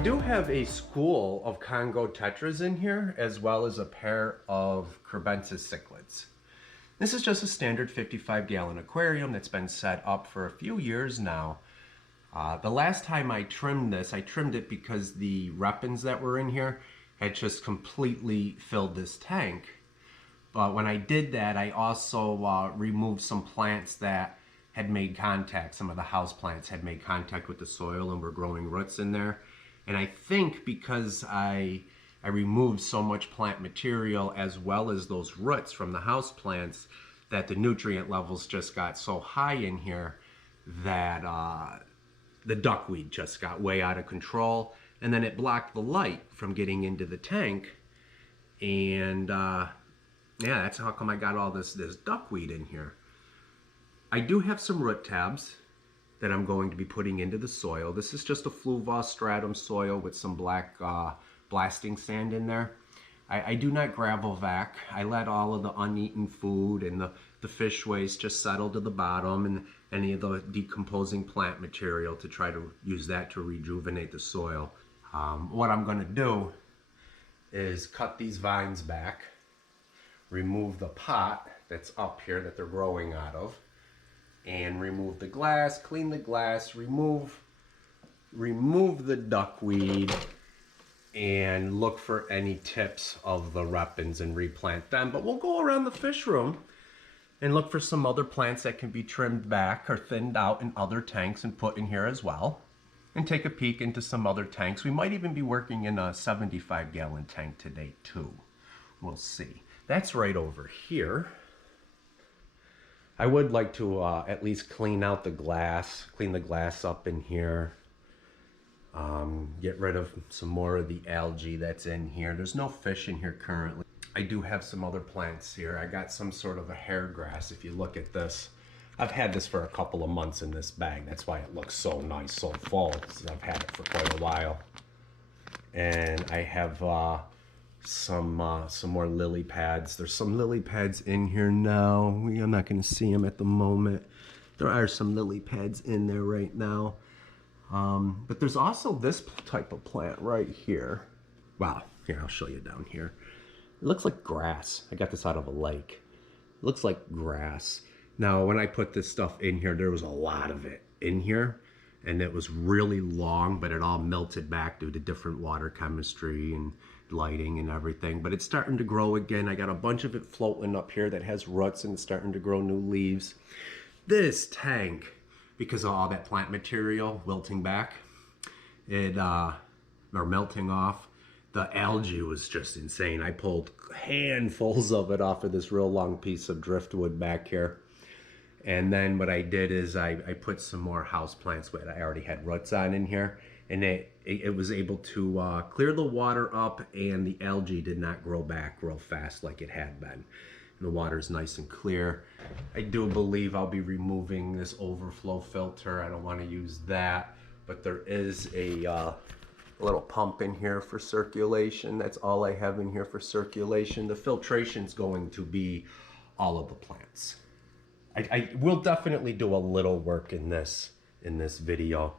do have a school of Congo Tetras in here, as well as a pair of Kribensis cichlids. This is just a standard 55-gallon aquarium that's been set up for a few years now. The last time I trimmed this, I trimmed it because the repens that were in here had just completely filled this tank. But when I did that, I also removed some plants that had made contact. Some of the house plants had made contact with the soil and were growing roots in there. And I think because I removed so much plant material as well as those roots from the house plants, that the nutrient levels just got so high in here that the duckweed just got way out of control, and then it blocked the light from getting into the tank. And yeah, that's how come I got all this duckweed in here. I do have some root tabs that I'm going to be putting into the soil. This is just a fluval stratum soil with some black blasting sand in there. I do not gravel vac. I let all of the uneaten food and the fish waste just settle to the bottom, and any of the decomposing plant material to try to use that to rejuvenate the soil. What I'm going to do is cut these vines back, remove the pot that's up here that they're growing out of, and remove the glass, clean the glass, remove the duckweed, and look for any tips of the repens and replant them. But we'll go around the fish room and look for some other plants that can be trimmed back or thinned out in other tanks and put in here as well, and take a peek into some other tanks. We might even be working in a 75-gallon tank today too. We'll see. That's right over here. I would like to at least clean out the glass, clean the glass up in here. Get rid of some more of the algae that's in here. There's no fish in here currently. I do have some other plants here. I got some sort of a hair grass. If you look at this, I've had this for a couple of months in this bag. That's why it looks so nice, so full, because I've had it for quite a while. And I have some more lily pads. There's some lily pads in here now. I'm not going to see them at the moment. There are some lily pads in there right now. But there's also this type of plant right here. Wow, here, I'll show you down here. It looks like grass. I got this out of a lake. It looks like grass. Now, when I put this stuff in here, there was a lot of it in here, and it was really long, but it all melted back due to different water chemistry and lighting and everything. But it's starting to grow again. I got a bunch of it floating up here that has roots and it's starting to grow new leaves. This tank, because of all that plant material wilting back, or melting off, the algae was just insane. I pulled handfuls of it off of this real long piece of driftwood back here. And then what I did is I put some more house plants that I already had roots on in here, and it was able to clear the water up, and the algae did not grow back real fast like it had been. And the water's nice and clear. I do believe I'll be removing this overflow filter. I don't want to use that, but there is a little pump in here for circulation. That's all I have in here for circulation. The filtration's going to be all of the plants. I will definitely do a little work in this video.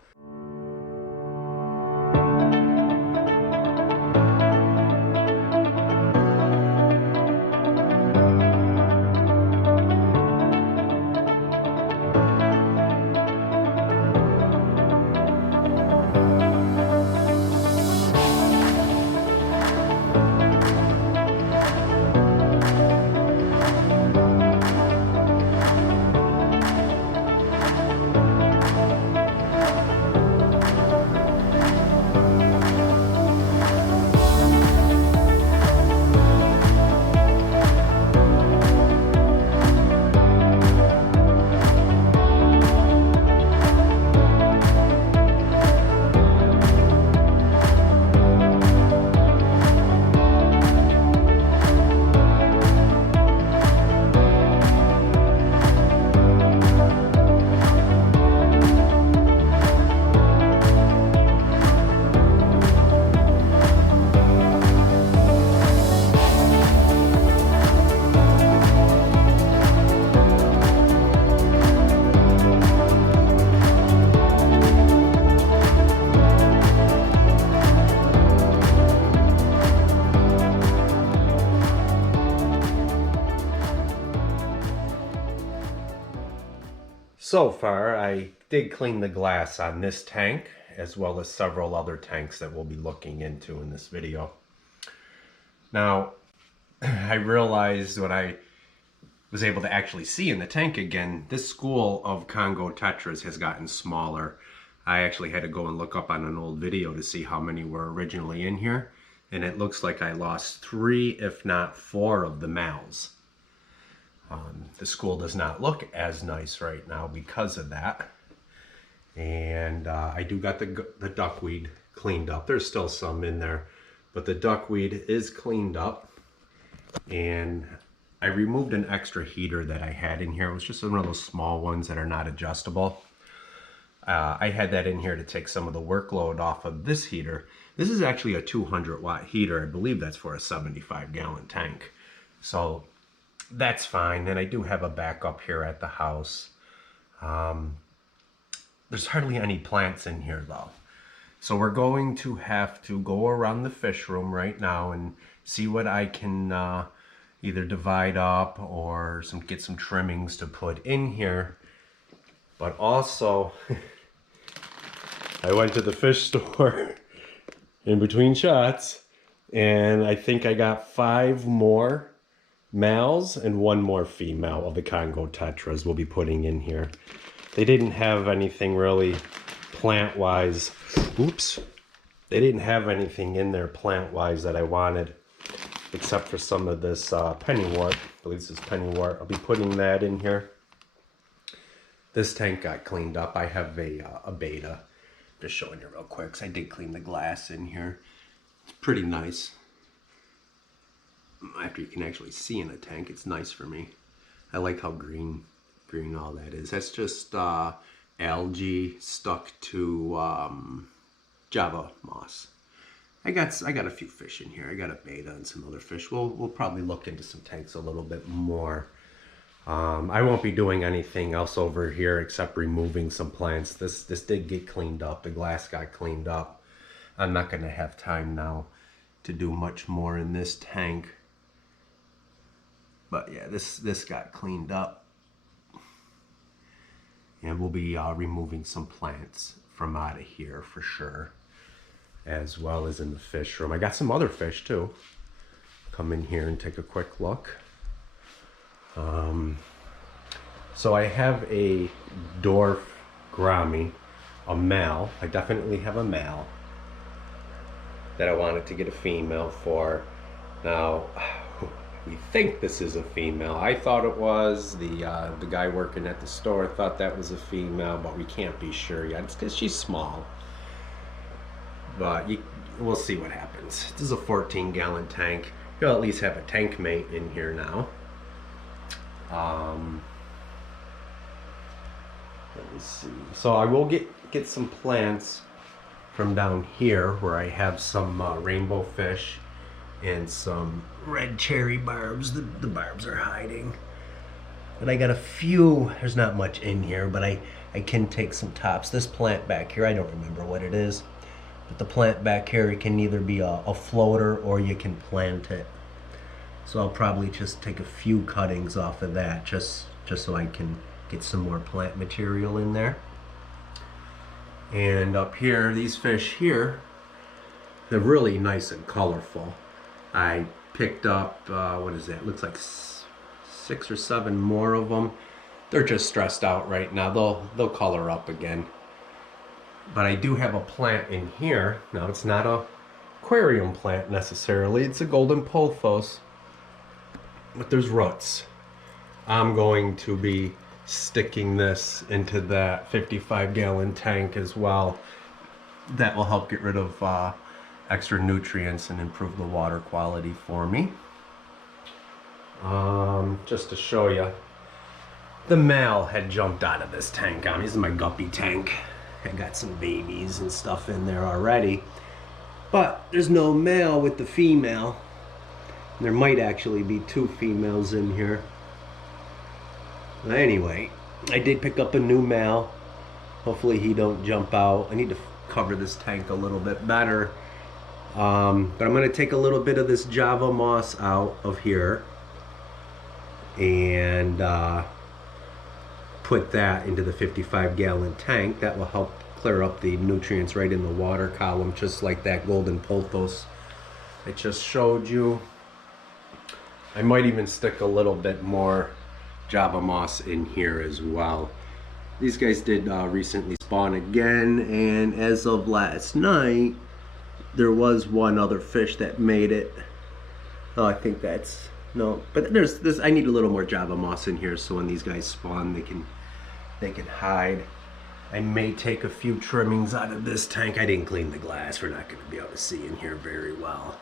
So far, I did clean the glass on this tank, as well as several other tanks that we'll be looking into in this video. Now, I realized when I was able to actually see in the tank again, this school of Congo Tetras has gotten smaller. I actually had to go and look up on an old video to see how many were originally in here, and it looks like I lost 3, if not 4 of the males. The school does not look as nice right now because of that. And I do got the duckweed cleaned up. There's still some in there, but the duckweed is cleaned up. And I removed an extra heater that I had in here. It was just one of those small ones that are not adjustable. I had that in here to take some of the workload off of this heater. This is actually a 200 watt heater. I believe that's for a 75 gallon tank. So that's fine. And I do have a backup here at the house. There's hardly any plants in here though. So we're going to have to go around the fish room right now and see what I can either divide up or get some trimmings to put in here. But also, I went to the fish store in between shots, and I think I got 5 more males and 1 more female of the Congo Tetras we'll be putting in here. They didn't have anything really plant-wise. Oops. They didn't have anything in there plant-wise that I wanted, except for some of this pennywort. I believe this is pennywort. I'll be putting that in here. This tank got cleaned up. I have a beta. Just showing you real quick, because I did clean the glass in here. It's pretty nice. After you can actually see in a tank, it's nice for me. I like how green all that is. That's just algae stuck to Java moss. I got a few fish in here. I got a beta and some other fish. We'll probably look into some tanks a little bit more. I won't be doing anything else over here except removing some plants. This did get cleaned up. The glass got cleaned up. I'm not going to have time now to do much more in this tank. But yeah, this got cleaned up. And we'll be removing some plants from out of here for sure, as well as in the fish room. I got some other fish too. Come in here and take a quick look. So I have a dwarf Grammy, a male. I definitely have a male that I wanted to get a female for. Now, we think this is a female. I thought it was. The guy working at the store thought that was a female, but we can't be sure yet. It's because she's small. But we'll see what happens. This is a 14 gallon tank. You'll at least have a tank mate in here now. Let me see. So I will get some plants from down here where I have some rainbow fish and some red cherry barbs. The barbs are hiding. But I got a few. There's not much in here, but I can take some tops. This plant back here, I don't remember what it is. But the plant back here, it can either be a floater or you can plant it. So I'll probably just take a few cuttings off of that just so I can get some more plant material in there. And up here, these fish here, they're really nice and colorful. I picked up, what is that? Looks like 6 or 7 more of them. They're just stressed out right now. They'll color up again. But I do have a plant in here. Now it's not a aquarium plant necessarily. It's a golden pothos. But there's roots. I'm going to be sticking this into that 55 gallon tank as well. That will help get rid of extra nutrients and improve the water quality for me. Just to show you, the male had jumped out of this tank. This is my guppy tank. I got some babies and stuff in there already, but there's no male with the female. There might actually be 2 females in here. Anyway, I did pick up a new male. Hopefully he don't jump out. I need to cover this tank a little bit better. But I'm going to take a little bit of this Java moss out of here and put that into the 55-gallon tank. That will help clear up the nutrients right in the water column, just like that golden pothos I just showed you. I might even stick a little bit more Java moss in here as well. These guys did recently spawn again, and as of last night, there was one other fish that made it. Oh, I think that's, no, but there's this. I need a little more Java moss in here so when these guys spawn, they can hide. I may take a few trimmings out of this tank. I didn't clean the glass. We're not going to be able to see in here very well.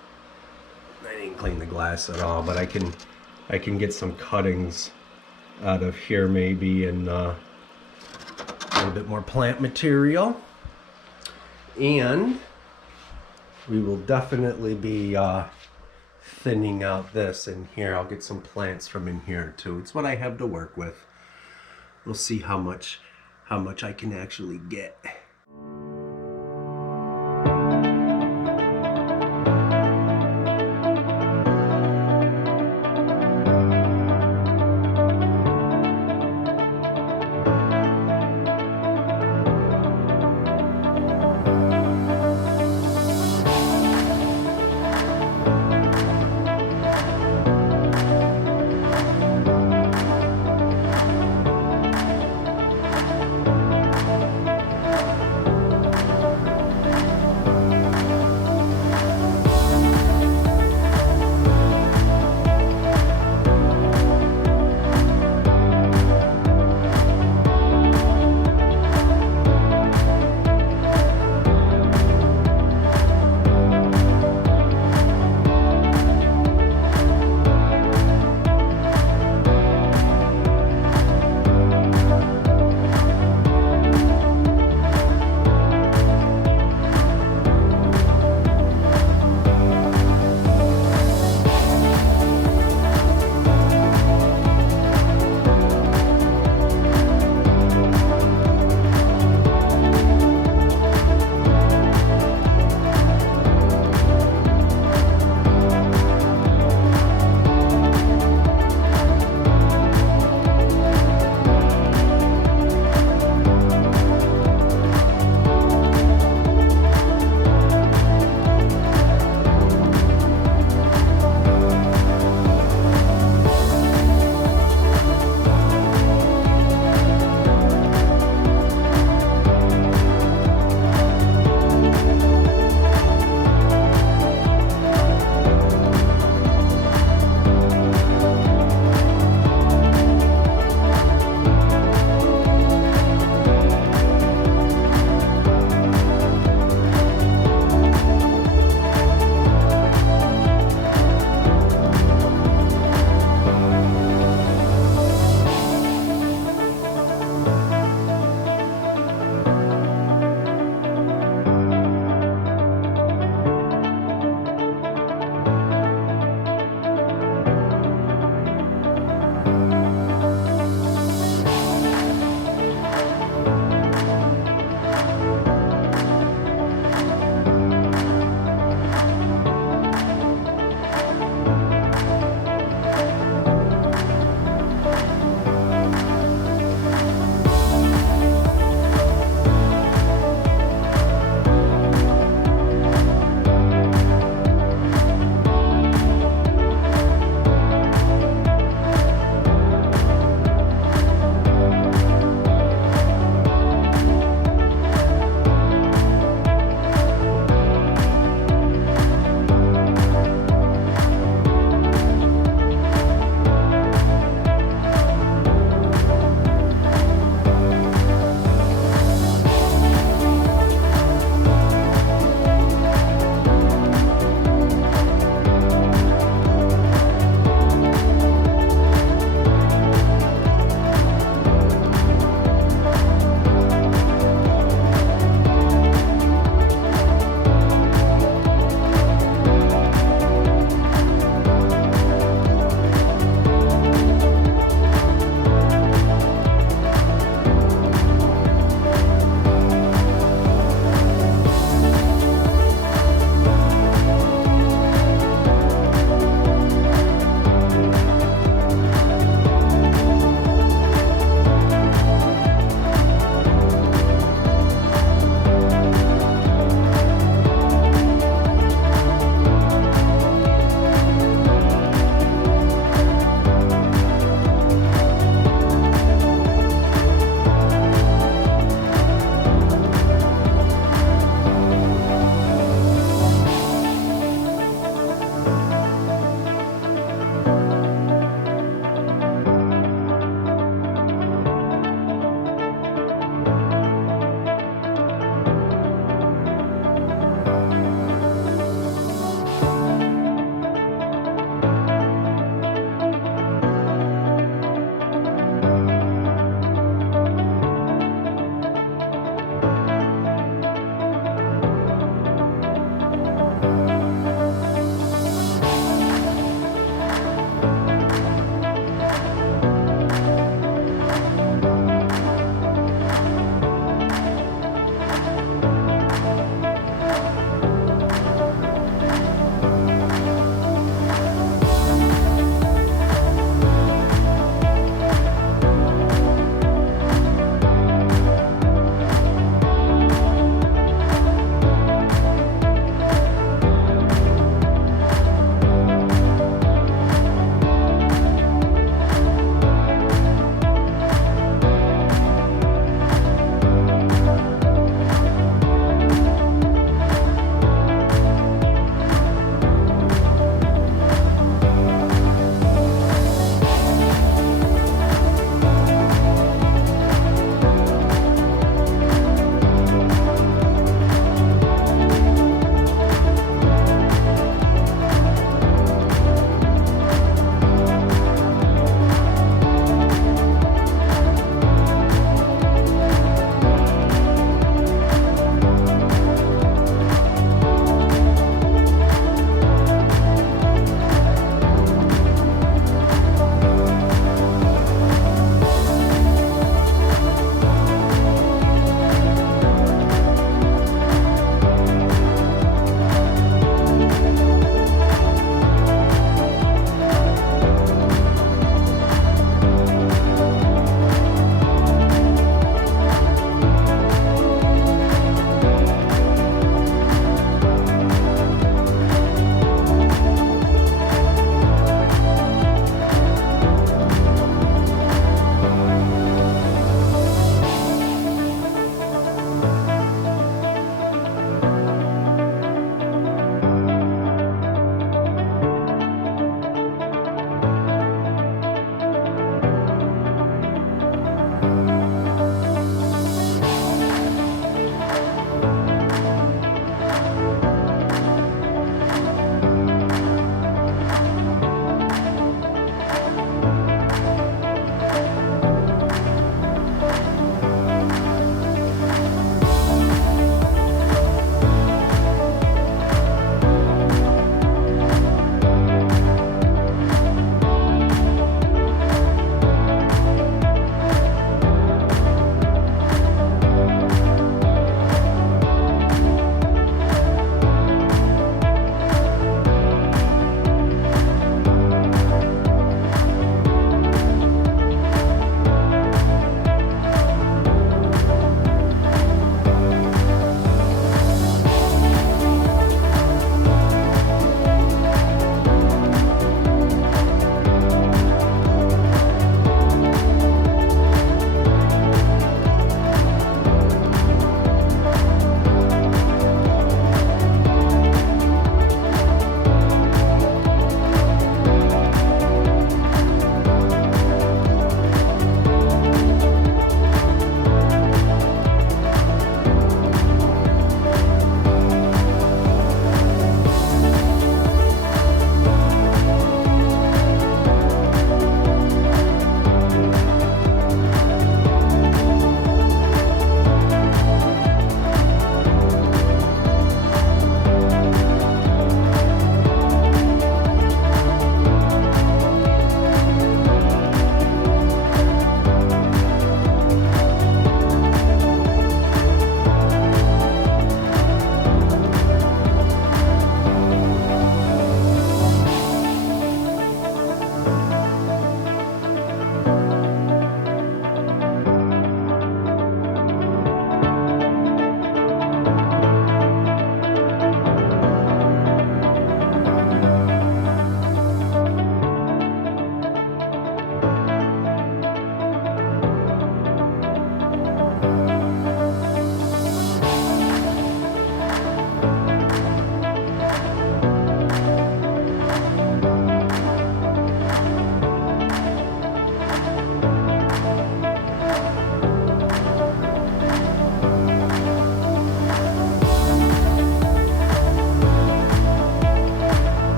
I didn't clean the glass at all, but I can get some cuttings out of here maybe, and a little bit more plant material. And we will definitely be thinning out this in here. I'll get some plants from in here too. It's what I have to work with. We'll see how much I can actually get.